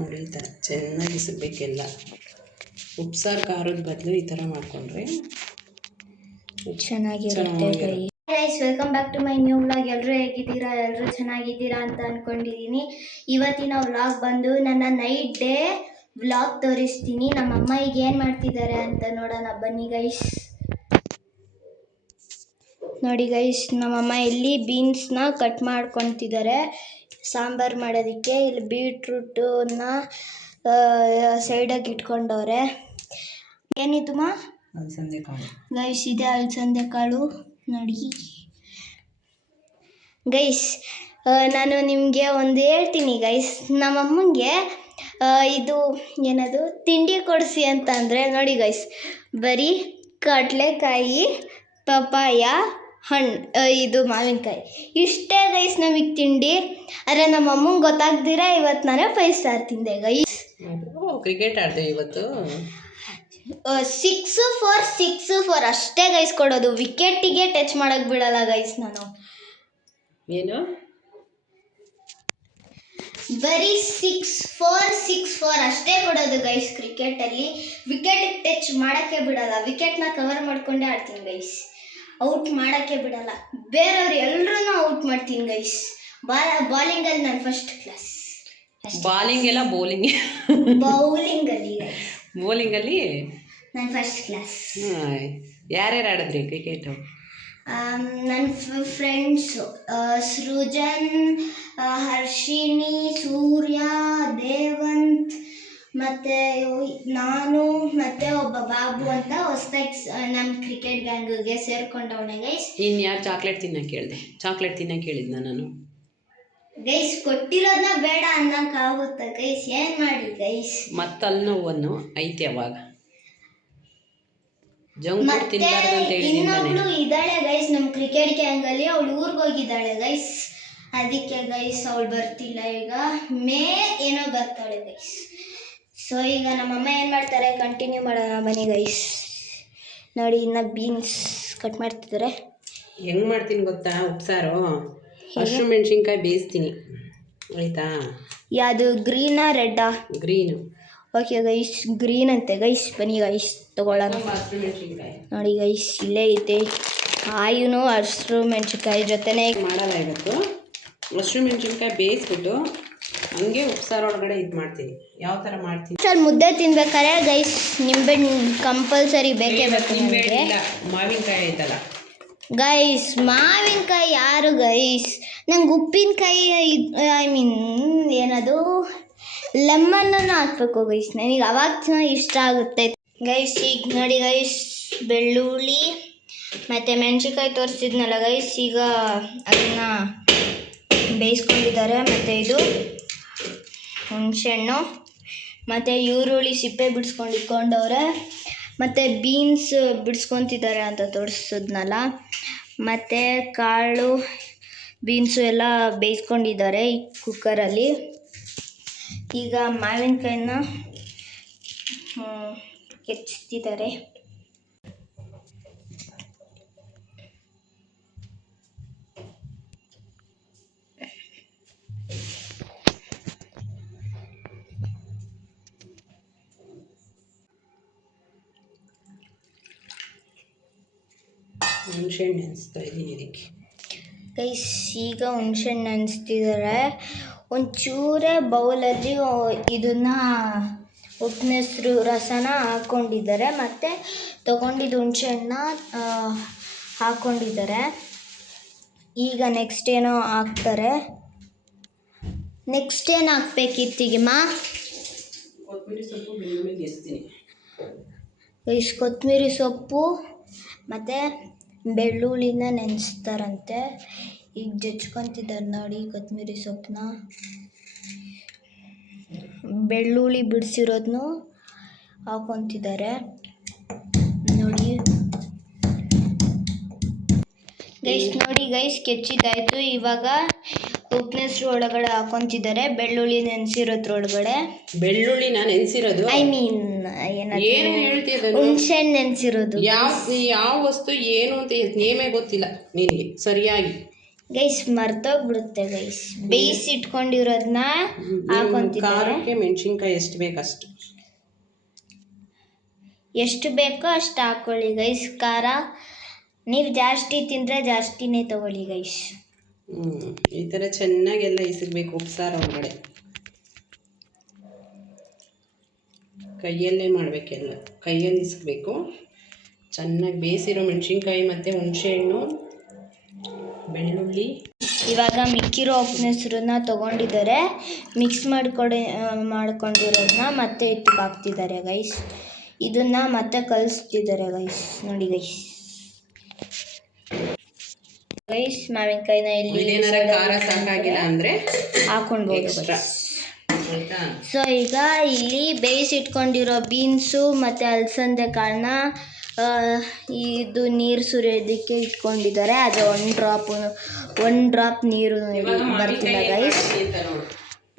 ನೋಡಿ ಈ ಥರ ಚೆನ್ನಾಗಿ ಇಸಬೇಕೆಲ್ಲ. ಉಪ್ಸಾರು ಖಾರದ ಬದಲು ಈ ಥರ ಮಾಡಿಕೊಂಡ್ರೆ ಚೆನ್ನಾಗಿರುತ್ತೆ guys. Welcome back to my new vlog. ಎಲ್ಲರೂ ಹೇಗಿದ್ದೀರಾ? ಎಲ್ಲರೂ ಚೆನ್ನಾಗಿದ್ದೀರಾ ಅಂತ ಅಂದ್ಕೊಂಡಿದ್ದೀನಿ. ಇವತ್ತಿನ ವ್ಲಾಗ್ ಬಂದು ನನ್ನ ನೈಟ್ ಡೇ ವ್ಲಾಗ್ ತೋರಿಸ್ತೀನಿ. ನಮ್ಮಮ್ಮ ಈಗ ಏನು ಮಾಡ್ತಿದ್ದಾರೆ ಅಂತ ನೋಡೋಣ ಬನ್ನಿ ಗೈಸ್. ನೋಡಿ ಗೈಸ್, ನಮ್ಮಮ್ಮ ಇಲ್ಲಿ ಬೀನ್ಸ್ನ ಕಟ್ ಮಾಡ್ಕೊತಿದ್ದಾರೆ ಸಾಂಬಾರು ಮಾಡೋದಕ್ಕೆ. ಇಲ್ಲಿ ಬೀಟ್ರೂಟನ್ನ ಸೈಡಾಗಿ ಇಟ್ಕೊಂಡವ್ರೆ. ಏನಿದು ಮಾ? ಅಲಸಂದೆ ಕಾಳು ಗೈಸ್, ಇದೆ ಅಲಸಂದೆ ಕಾಳು ನೋಡಿ ಗೈಸ್. ನಾನು ನಿಮಗೆ ಒಂದು ಹೇಳ್ತೀನಿ ಗೈಸ್. ನಮ್ಮಮ್ಮಂಗೆ ಇದು ಏನದು ತಿಂಡಿ ಕೊಡಿಸಿ ಅಂತ ಅಂದರೆ ನೋಡಿ ಗೈಸ್, ಬರೀ ಕಡಲೆಕಾಯಿ, ಪಪಾಯ, ಹಣ್ಣು, ಇದು ಮಾವಿನಕಾಯಿ ಇಷ್ಟೇ ಗೈಸ್ ನಮಗೆ ತಿಂಡಿ. ಆದರೆ ನಮ್ಮ ಅಮ್ಮಂಗೆ ಗೊತ್ತಾಗ್ದಿರ ಇವತ್ತು ನಾನು 5 ಸ್ಟಾರ್ ತಿಂದೆ ಗೈಸ್. ಕ್ರಿಕೆಟ್ ಆಡ್ತೇವೆ ಇವತ್ತು. 6-4 ಅಷ್ಟೇ ಗೈಸ್ ಕೊಡೋದು. ವಿಕೆಟಿಗೆ ಟಚ್ ಮಾಡೋಕ್ಕೆ ಬಿಡಲ್ಲ ಗೈಸ್ ನಾನು. ಏನು ಬರೀ 6-4 ಅಷ್ಟೇ ಕೊಡೋದು ಗೈಸ್. ಕ್ರಿಕೆಟಲ್ಲಿ ವಿಕೆಟಿಗೆ ಟಚ್ ಮಾಡೋಕ್ಕೆ ಬಿಡಲ್ಲ. ವಿಕೆಟ್ನ ಕವರ್ ಮಾಡ್ಕೊಂಡೇ ಆಡ್ತೀನಿ ಗೈಸ್. ಔಟ್ ಮಾಡೋಕ್ಕೆ ಬಿಡಲ್ಲ. ಬೇರೆಯವ್ರು ಎಲ್ಲರೂ ಔಟ್ ಮಾಡ್ತೀನಿ ಗೈಸ್. ಬಾಲಿಂಗಲ್ಲಿ ನಾನು ಫಸ್ಟ್ ಕ್ಲಾಸ್. ಬಾಲಿಂಗ್ ಎಲ್ಲ ಬೌಲಿಂಗಲ್ಲಿ ನಾನು ಫಸ್ಟ್ ಕ್ಲಾಸ್. ಯಾರ್ಯಾರು ಆಡಿದ್ರಿ ಕ್ರಿಕೆಟು? ನನ್ನ ಫ್ರೆಂಡ್ಸು ಸೃಜನ್, ಹರ್ಷಿಣಿ, ಸೂರ್ಯ, ದೇವಂತ್, ಮತ್ತು ನಾನು ಮತ್ತು ಒಬ್ಬ ಬಾಬು ಅಂತ ಹೊಸದಾಗಿ ನಮ್ಮ ಕ್ರಿಕೆಟ್ ಗ್ಯಾಂಗಿಗೆ ಸೇರ್ಕೊಂಡವನೆ ಗೈಸ್. ಇನ್ಯಾರು ಚಾಕ್ಲೇಟ್ ತಿನ್ನಕ್ಕೆ ಹೇಳಿದೆ? ಚಾಕ್ಲೇಟ್ ತಿನ್ನಕ್ಕೆ ಹೇಳಿದ್ನ ನಾನು ಗೈಸ್. ಕೊಟ್ಟಿರೋದನ್ನ ಬೇಡ ಅನ್ನಕ್ಕಾಗುತ್ತಾ ಗೈಸ್? ಏನು ಮಾಡಿ ಗೈಸ್? ಮತ್ತಲ್ಲಿ ನೋವನ್ನು ಐತೆ ಅವಾಗ ಜಂಕ್ ಫುಡ್ ತಿನ್ನಬಾರ್ದು ಅಂತ ಹೇಳಿ. ಇನ್ನೊಬ್ಳು ಇದ್ದಾಳೆ ಗೈಸ್ ನಮ್ಮ ಕ್ರಿಕೆಟ್ ಗ್ಯಾಂಗಲ್ಲಿ. ಅವಳು ಊರಿಗೆ ಹೋಗಿದ್ದಾಳೆ ಗೈಸ್. ಅದಕ್ಕೆ ಗೈಸ್ ಅವಳು ಬರ್ತಿಲ್ಲ ಈಗ. ಏನೋ ಬರ್ತಾಳೆ ಗೈಸ್. ಸೊ ಈಗ ನಮ್ಮಮ್ಮ ಏನು ಮಾಡ್ತಾರೆ ಕಂಟಿನ್ಯೂ ಮಾಡೋಣ ಬನ್ನಿ ಗೈಸ್. ನೋಡಿ ಇನ್ನು ಬೀನ್ಸ್ ಕಟ್ ಮಾಡ್ತಿದ್ದಾರೆ. ಹೆಂಗೆ ಮಾಡ್ತೀನಿ ಗೊತ್ತಾ? ಉಪ್ಸಾರು ಹಸಿರು ಮೆಣಸಿನ್ಕಾಯಿ ಬೇಯಿಸ್ತೀನಿ ಆಯಿತಾ? ಯಾವುದು ಗ್ರೀನಾ ರೆಡ್ಡಾ? ಗ್ರೀನು. ಓಕೆ ಗೈಸ್, ಗ್ರೀನ್ ಅಂತೆ ಗೈಸ್. ಬನ್ನಿ ಗೈಸ್ ತೊಗೊಳ್ಳೋಣ. ಹಸಿರು ಮೆಣಸಿನ್ಕಾಯಿ ನೋಡಿ ಗೈಸ್, ಇಲ್ಲೇ ಐತೆ ಕಾಯಿನೂ ಹಸಿರು ಮೆಣಸಿನ್ಕಾಯಿ ಜೊತೆನೇ ಮಾಡಲ್ಲ ಇವತ್ತು. ಹಸಿರು ಮೆಣಸಿನ್ಕಾಯಿ ಬೇಯಿಸ್ಬಿಟ್ಟು ಹಂಗೆ ಉಪ್ಸಾರು ಒಳಗಡೆ ಇದು ಮಾಡ್ತೀನಿ. ಯಾವ ಥರ ಮಾಡ್ತೀನಿ ಸರ್? ಮುದ್ದೆ ತಿನ್ಬೇಕಾರೆ ಗೈಸ್ ನಿಂಬೆಹಣ್ಣು ಕಂಪಲ್ಸರಿ ಬೇಕೇ ಬೇಕು. ಮಾವಿನಕಾಯಿ ಐತಲ್ಲ ಗೈಸ್, ಮಾವಿನಕಾಯಿ ಯಾರು ಗೈಸ್? ನಂಗೆ ಉಪ್ಪಿನಕಾಯಿ ಐ ಮೀನ್ ಏನದು ಲೆಮನ್ನನ್ನು ಹಾಕ್ಬೇಕು ಗೈಸ್. ನನಗೆ ಅವಾಗ ಇಷ್ಟ ಆಗುತ್ತೆ ಗೈಸ್. ಈಗ ನೋಡಿ ಗೈಸ್, ಬೆಳ್ಳುಳ್ಳಿ ಮತ್ತು ಮೆಣಸಿನ್ಕಾಯಿ ತೋರಿಸಿದ್ನಲ್ಲ ಗೈಸ್, ಈಗ ಅದನ್ನು ಬೇಯಿಸ್ಕೊಂಡಿದ್ದಾರೆ. ಮತ್ತು ಇದು ಹುಣಸೆಹಣ್ಣು ಮತ್ತು ಈರುಳ್ಳಿ ಸಿಪ್ಪೆ ಇಟ್ಕೊಂಡವ್ರೆ. ಮತ್ತು ಬೀನ್ಸ್ ಬಿಡಿಸ್ಕೊತಿದ್ದಾರೆ ಅಂತ ತೋರಿಸಿದ್ನಲ್ಲ. ಮತ್ತು ಕಾಳು ಬೀನ್ಸು ಎಲ್ಲ ಬೇಯಿಸ್ಕೊಂಡಿದ್ದಾರೆ ಈ ಕುಕ್ಕರಲ್ಲಿ. ಈಗ ಮಾವಿನಕಾಯಿನ ಹೆಚ್ಚುತ್ತಿದ್ದಾರೆ. ಹುಣಸೆಹಣ್ಣು ನೆನೆಸ್ತಾ ಇದ್ದೀನಿ ಇದಕ್ಕೆ ಗೈಸ್. ಈಗ ಹುಣಸೆಹಣ್ಣು ನೆನೆಸ್ತಿದ್ದಾರೆ. ಒಂಚೂರೇ ಬೌಲಲ್ಲಿ ಇದನ್ನು ಉಪ್ಪಿನೆಸ್ರು ರಸನ ಹಾಕ್ಕೊಂಡಿದ್ದಾರೆ. ಮತ್ತು ತೊಗೊಂಡಿದ್ದು ಹುಣಸೆಹಣ್ಣನ್ನ ಹಾಕ್ಕೊಂಡಿದ್ದಾರೆ. ಈಗ ನೆಕ್ಸ್ಟ್ ಏನೋ ಹಾಕ್ತಾರೆ. ನೆಕ್ಸ್ಟ್ ಏನು ಹಾಕ್ಬೇಕಿತ್ತೀಗಮ್ಮ? ಕೊತ್ತಂಬರಿ ಸೊಪ್ಪು, ಬೆಳ್ಳುಳ್ಳಿ ಬೇಯಿಸ್ತೀನಿ ಗೈಸ್. ಕೊತ್ತಂಬರಿ ಸೊಪ್ಪು ಮತ್ತು ಬೆಳ್ಳುಳ್ಳಿನ ನೆನೆಸ್ತಾರಂತೆ. ಈಗ ಜಜ್ಕೊತಿದ್ದಾರೆ ನೋಡಿ ಕೊತ್ತಂಬರಿ ಸೊಪ್ಪನ್ನ. ಬೆಳ್ಳುಳ್ಳಿ ಬಿಡಿಸಿರೋದನ್ನು ಹಾಕ್ಕೊತಿದ್ದಾರೆ ನೋಡಿ ಗೈಸ್. ನೋಡಿ ಗೈಸ್, ಕೆಚ್ಚಿದ್ದಾಯಿತು. ಇವಾಗ ಉಪ್ಪಿನೆಸ್ರು ಒಳಗಡೆ ಹಾಕ್ಕೊತಿದ್ದಾರೆ ಬೆಳ್ಳುಳ್ಳಿ ನೆನೆಸಿರೋದ್ರೊಳಗಡೆ. ಬೆಳ್ಳುಳ್ಳಿನ ನೆನೆಸಿರೋದು ಐ ಮೀನ್ ಏನು ಹೇಳ್ತಿದ್ದ? ಹುಣಸೆಹಣ್ಣು ನೆನೆಸಿರೋದು. ಯಾವ ವಸ್ತು ಏನು ಅಂತ ನೇಮೇ ಗೊತ್ತಿಲ್ಲ ನಿನಗೆ ಸರಿಯಾಗಿ. ಗೈಸ್ ಮರ್ತೋಗ್ಬಿಡುತ್ತೆ ಗೈಸ್. ಬೇಯಿಸಿ ಇಟ್ಕೊಂಡಿರೋದನ್ನ ಹಾಕೊಂತಿದ್ದಾರೆ. ಖಾರಕ್ಕೆ ಮೆಣಸಿನ್ಕಾಯಿ ಎಷ್ಟು ಬೇಕಷ್ಟು, ಎಷ್ಟು ಬೇಕೋ ಅಷ್ಟು ಹಾಕ್ಕೊಳ್ಳಿ ಗೈಸ್. ಖಾರ ನೀವು ಜಾಸ್ತಿ ತಿಂದರೆ ಜಾಸ್ತಿನೇ ತಗೊಳ್ಳಿ ಗೈಸ್. ಈ ಥರ ಚೆನ್ನಾಗೆಲ್ಲ ಇಸಗಬೇಕು ಉಪ್ಸಾರು ಒಳಗಡೆ. ಕೈಯಲ್ಲೇ ಮಾಡಬೇಕೆಲ್ಲ, ಕೈಯಲ್ಲಿ ಇಸ್ಕಬೇಕು. ಚೆನ್ನಾಗಿ ಬೇಯಿಸಿರೋ ಮೆಣಸಿನ್ಕಾಯಿ ಮತ್ತು ಹುಣಸೆಹಣ್ಣು, ಬೆಳ್ಳುಳ್ಳಿ. ಇವಾಗ ಮಿಕ್ಕಿರೋ ಉಪ್ಪಿನೆಸರನ್ನ ತೊಗೊಂಡಿದ್ದಾರೆ, ಮಿಕ್ಸ್ ಮಾಡ್ಕೊಂಡಿರೋದನ್ನ ಮತ್ತೆ ಇಟ್ಟಿಗೆ ಹಾಕ್ತಿದ್ದಾರೆ ಗೈಸ್. ಇದನ್ನ ಮತ್ತೆ ಕಲಿಸ್ತಿದ್ದಾರೆ ಗೈಸ್. ನೋಡಿ ಗೈಸ್, ಮಾವಿನಕಾಯಿನ ಇಲ್ಲಿ ಖಾರ ಸಾಕಾಗಿಲ್ಲ ಅಂದರೆ ಹಾಕೊಳ್ಬೋದು. ಸೊ ಈಗ ಇಲ್ಲಿ ಬೇಯಿಸಿಟ್ಕೊಂಡಿರೋ ಬೀನ್ಸು ಮತ್ತು ಅಲಸಂದೆ ಕಾಳನ್ನ ಇದು ನೀರು ಸುರಿಯೋದಕ್ಕೆ ಇಟ್ಕೊಂಡಿದ್ದಾರೆ. ಅದು ಒಂದು ಡ್ರಾಪ್ ನೀರು ಬರ್ತಿಲ್ಲ ಗೈಸ್.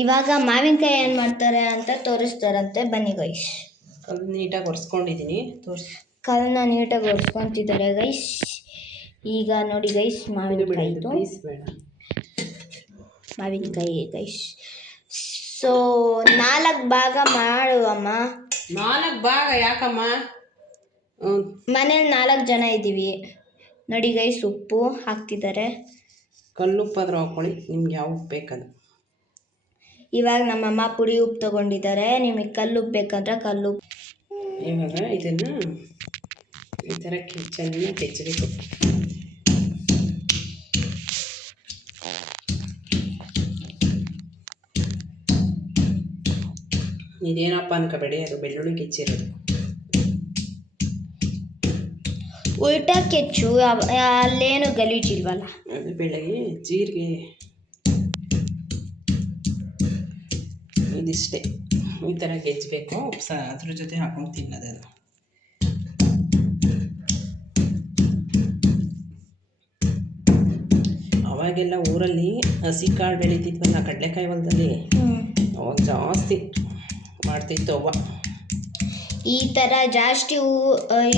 ಇವಾಗ ಮಾವಿನಕಾಯಿ ಏನು ಮಾಡ್ತಾರೆ ಅಂತ ತೋರಿಸ್ತಾರಂತೆ, ಬನ್ನಿ ಗೈಸ್. ಕಲ್ಲು ನೀಟಾಗಿ ಒರೆಸ್ಕೊಂಡಿದ್ದೀನಿ, ಕಲ್ಲನ್ನ ನೀಟಾಗಿ ಒರೆಸ್ಕೊತಿದ್ದಾರೆ ಗೈಸ್. ಈಗ ನೋಡಿ ಗೈಸ್, ಮಾವಿನಕಾಯಿ ಗೈಸ್. ಸೊ 4 ಭಾಗ ಮಾಡುವಮ್ಮ. 4 ಭಾಗ ಯಾಕಮ್ಮ? ಮನೇಲಿ 4 ಜನ ಇದ್ದೀವಿ. ನೋಡಿ ಗೈಸ್, ಉಪ್ಪು ಹಾಕ್ತಿದ್ದಾರೆ. ಕಲ್ಲುಪ್ಪಾದ್ರೂ ಹಾಕ್ಕೊಳ್ಳಿ, ನಿಮ್ಗೆ ಯಾವ ಉಪ್ಪು ಬೇಕದು. ಇವಾಗ ನಮ್ಮಮ್ಮ ಪುಡಿ ಉಪ್ಪು ತೊಗೊಂಡಿದ್ದಾರೆ. ನಿಮಗೆ ಕಲ್ಲು ಉಪ್ಪು ಬೇಕಂದ್ರೆ ಕಲ್ಲು. ಇವಾಗ ಇದನ್ನು ಈ ಥರ ಚೆನ್ನಾಗಿ ಕೆಚ್ಚಬೇಕು. ಇದೇನಪ್ಪ ಅನ್ಕೋಬೇಡಿ, ಅದು ಬೆಳ್ಳುಳ್ಳಿ ಕೆಚ್ಚಿರೋದು. ಉಲ್ಟಾ ಕೆಚ್ಚು, ಅಲ್ಲೇನು ಗಲೀಜಿಲ್ವಲ್ಲ. ಅದು ಬೆಳಗ್ಗೆ ಜೀರಿಗೆ, ಇದಿಷ್ಟೇ. ಈ ಥರ ಗೆಜ್ಜಬೇಕು. ಅದ್ರ ಜೊತೆ ಹಾಕೊಂಡು ತಿನ್ನೋದು. ಅವಾಗೆಲ್ಲ ಊರಲ್ಲಿ ಹಸಿ ಕಾಳು ಬೆಳೀತಿದ್ವಲ್ಲ, ಕಡಲೆಕಾಯಿ ಹೊಲದಲ್ಲಿ, ಅವಾಗ ಜಾಸ್ತಿ ಮಾಡ್ತಿತ್ತು ಅವ್ವ. ಈ ಥರ ಜಾಸ್ತಿ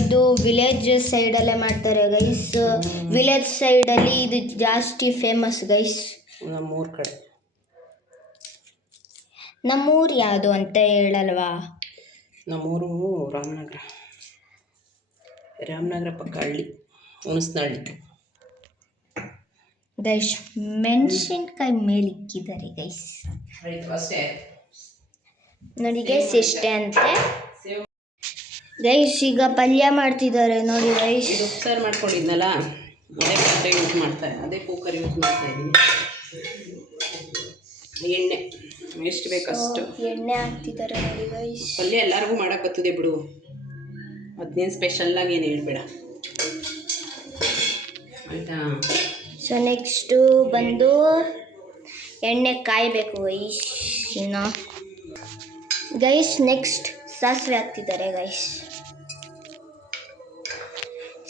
ಇದು ವಿಲೇಜ್ ಸೈಡಲ್ಲೇ ಮಾಡ್ತಾರೆ ಗೈಸ್. ವಿಲೇಜ್ ಸೈಡಲ್ಲಿ ಇದು ಜಾಸ್ತಿ ಫೇಮಸ್ ಗೈಸ್. ನಮ್ಮೂರ ಕಡೆ. ನಮ್ಮೂರು ಯಾವುದು ಅಂತ ಹೇಳಲ್ವಾ? ನಮ್ಮೂರು ರಾಮನಗರ ಪಕ್ಕ ಹಳ್ಳಿ, ಹುಣಸನಹಳ್ಳಿ ಗೈಸ್. ಮೆಣಸಿನ್ಕಾಯಿ ಮೇಲಿಕ್ಕಿದ್ದಾರೆ ಗೈಸ್. ಅಷ್ಟೇ ನೋಡಿ ಗೈಸ್, ಎಷ್ಟೇ ಅಂತೆ ಗೈಸ್. ಈಗ ಪಲ್ಯ ಮಾಡ್ತಿದ್ದಾರೆ ನೋಡಿ ಗೈಸ್. ಇದು ಉಪ್ಸಾರು ಮಾಡ್ಕೊಂಡಿದ್ನಲ್ಲ, ಅದೇ ಪಾತ್ರೆ ಯೂಸ್ ಮಾಡ್ತಾರೆ, ಅದೇ ಕುಕ್ಕರ್ ಯೂಸ್ ಮಾಡ್ತಾ ಇದ್ದೀನಿ. ಎಣ್ಣೆ ಎಷ್ಟು ಬೇಕಷ್ಟು ಎಣ್ಣೆ ಹಾಕ್ತಿದ್ದಾರೆ ನೋಡಿ ಗೈಸ್. ಪಲ್ಯ ಎಲ್ಲರಿಗೂ ಮಾಡಕ್ಕೆ ಬರ್ತದೆ ಬಿಡು, ಅದನ್ನೇನು ಸ್ಪೆಷಲ್ಲಾಗಿ ಏನು ಹೇಳ್ಬೇಡ ಆಯಿತಾ. ಸೊ ನೆಕ್ಸ್ಟು ಬಂದು ಎಣ್ಣೆ ಕಾಯಬೇಕು ಗೈಸ್. ಇನ್ನು ಗೈಸ್ ನೆಕ್ಸ್ಟ್ ಸಾಸಿವೆ ಹಾಕ್ತಿದ್ದಾರೆ ಗೈಸ್.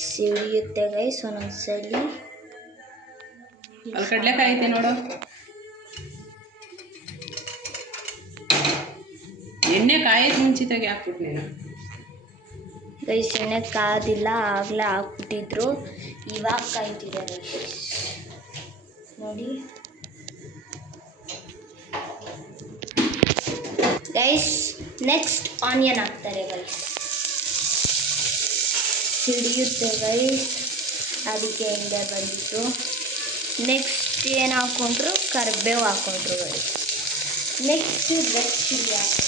ಸಿಡಿಯುತ್ತೆ ಗೈಸ್ ಒಂದೊಂದ್ಸಲಿ. ಅಲ್ಲಿ ಕಡಲೆಕಾಯಿ ಐತೆ ನೋಡು. ಎಣ್ಣೆ ಕಾಯಕ್ಕೆ ಮುಂಚಿತಾಗಿ ಹಾಕ್ಬಿಟ್ಟು ನೀನು ಗೈಸ್. ಎಣ್ಣೆ ಕಾದಿಲ್ಲ, ಆಗಲೇ ಹಾಕ್ಬಿಟ್ಟಿದ್ರು, ಇವಾಗ ಕಾಯ್ತಿದ್ದಾರೆ ನೋಡಿ ಗೈಸ್. ನೆಕ್ಸ್ಟ್ ಆನಿಯನ್ ಹಾಕ್ತಾರೆ ಗೈಸ್. ಸಿಡಿಯುತ್ತೆ ಗೈಸ್, ಅದಕ್ಕೆ ಹಿಂದೆ ಬಂದಿತ್ತು. ನೆಕ್ಸ್ಟ್ ಏನು ಹಾಕ್ಕೊಂಡ್ರು? ಕರಿಬೇವು ಹಾಕ್ಕೊಂಡ್ರು ಗೈಸ್. ನೆಕ್ಸ್ಟ್ ರೆಡ್ ಚಿಲ್ಲಿ ಹಾಕ್ಕೊಂಡ್ರು.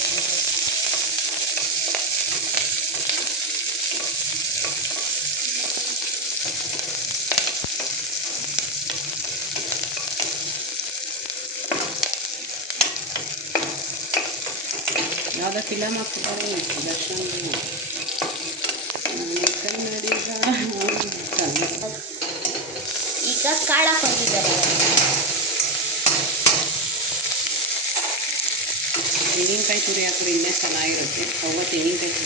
ಯಾವುದೋ ಫಿಲಮ್ ಹಾಕ್ತಿದ್ದಾರೆ ದರ್ಶನ್ ಕನ್ನಡಿಗ. ಈಗ ಕಾಳು ಹಾಕೊಂಡಿದ್ದಾರೆ. ತೆಂಗಿನಕಾಯಿ ತುರಿ ಹಾಕಿದ್ರೆ ಇನ್ನೂ ಚೆನ್ನಾಗಿರುತ್ತೆ. ಅವ್ವ ತೆಂಗಿನಕಾಯಿ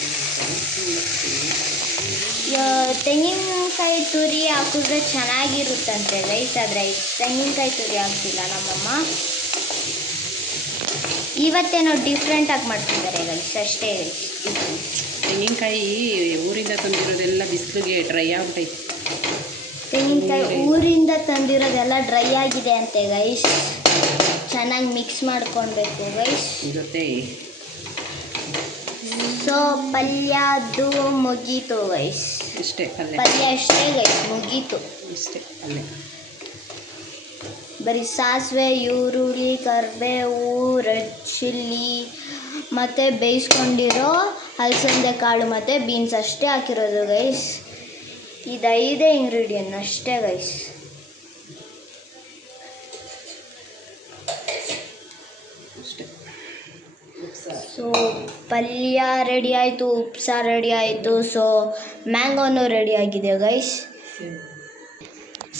ತುರಿ ಹಾಕ್ತಾರೆ. ತೆಂಗಿನಕಾಯಿ ತುರಿ ಹಾಕಿದ್ರೆ ಚೆನ್ನಾಗಿರುತ್ತಂತೆ ಗೈಸ್. ಆದರೆ ತೆಂಗಿನಕಾಯಿ ತುರಿ ಹಾಕ್ತಿಲ್ಲ ನಮ್ಮಮ್ಮ. ಇವತ್ತೇನೋ ಡಿಫ್ರೆಂಟಾಗಿ ಮಾಡ್ತಿದ್ದಾರೆ ಗೈಸ್, ಅಷ್ಟೇ. ತೆಂಗಿನಕಾಯಿ ಊರಿಂದ ತಂದಿರೋದೆಲ್ಲ ಬಿಸಿಲಿಗೆ ಡ್ರೈ ಆಗ್ಬಿಟ್ಟೈತೆ. ತೆಂಗಿನಕಾಯಿ ಊರಿಂದ ತಂದಿರೋದೆಲ್ಲ ಡ್ರೈ ಆಗಿದೆ ಅಂತೆ ಗೈಸ್. ಚೆನ್ನಾಗಿ ಮಿಕ್ಸ್ ಮಾಡ್ಕೊಳ್ಬೇಕು ಗೈಸ್. ಜೊತೆ ಸೊ ಪಲ್ಯದ್ದು ಮುಗೀತು ಗೈಸ್. ಇಷ್ಟೇ ಪಲ್ಯ ಅಷ್ಟೇ ಗೈಸ್, ಮುಗೀತು. ಇಷ್ಟೇ ಪಲ್ಯ. ಬರೀ ಸಾಸಿವೆ, ಈರುಳ್ಳಿ, ಕರಿಬೇವು, ರೆಡ್ ಚಿಲ್ಲಿ ಮತ್ತು ಬೇಯಿಸ್ಕೊಂಡಿರೋ ಅಲಸಂದೆ ಕಾಳು ಮತ್ತು ಬೀನ್ಸ್ ಅಷ್ಟೇ ಹಾಕಿರೋದು ಗೈಸ್. ಇದು 5 ಇಂಗ್ರೀಡಿಯೆಂಟ್ ಅಷ್ಟೇ ಗೈಸ್. ಸೊ ಪಲ್ಯ ರೆಡಿ ಆಯಿತು, ಉಪ್ಸಾರು ರೆಡಿ ಆಯಿತು. ಸೊ ಮ್ಯಾಂಗೋನು ರೆಡಿ ಆಗಿದೆ ಗೈಸ್.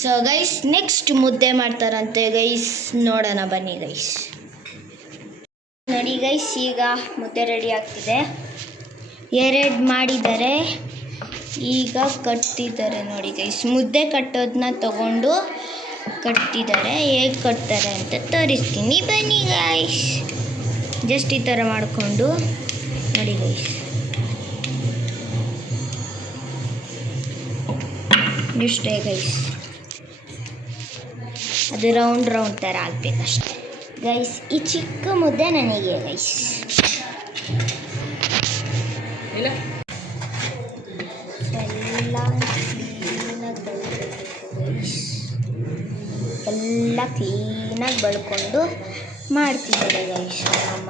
ಸೊ ಗೈಸ್ ನೆಕ್ಸ್ಟ್ ಮುದ್ದೆ ಮಾಡ್ತಾರಂತೆ ಗೈಸ್, ನೋಡೋಣ ಬನ್ನಿ ಗೈಸ್. ನೋಡಿ ಗೈಸ್, ಈಗ ಮುದ್ದೆ ರೆಡಿ ಆಗ್ತಿದೆ. 2 ಮಾಡಿದ್ದಾರೆ, ಈಗ ಕಟ್ತಿದ್ದಾರೆ ನೋಡಿ ಗೈಸ್. ಮುದ್ದೆ ಕಟ್ಟೋದನ್ನ ತಗೊಂಡು ಕಟ್ತಿದ್ದಾರೆ. ಹೇಗೆ ಕಟ್ತಾರೆ ಅಂತ ತೋರಿಸ್ತೀನಿ ಬನ್ನಿ ಗೈಸ್. ಜಸ್ಟ್ ಈ ಥರ ಮಾಡಿಕೊಂಡು ನೋಡಿ ಗೈಸ್, ಇಷ್ಟೇ ಗೈಸ್. ಅದು ರೌಂಡ್ ಥರ ಆಗಬೇಕಷ್ಟೆ ಗೈಸ್. ಈ ಚಿಕ್ಕ ಮುದ್ದೆ ನನಗೆ ಗೈಸ್. ಎಲ್ಲ ಕ್ಲೀನಾಗಿ ಬೆಳ್ಕೊಬೇಕು ಗೈಸ್. ಎಲ್ಲ ಕ್ಲೀನಾಗಿ ಬೆಳ್ಕೊಂಡು ಮಾಡ್ತಿದ್ದಾರೆ ಗೈಸ್ ಅಮ್ಮ.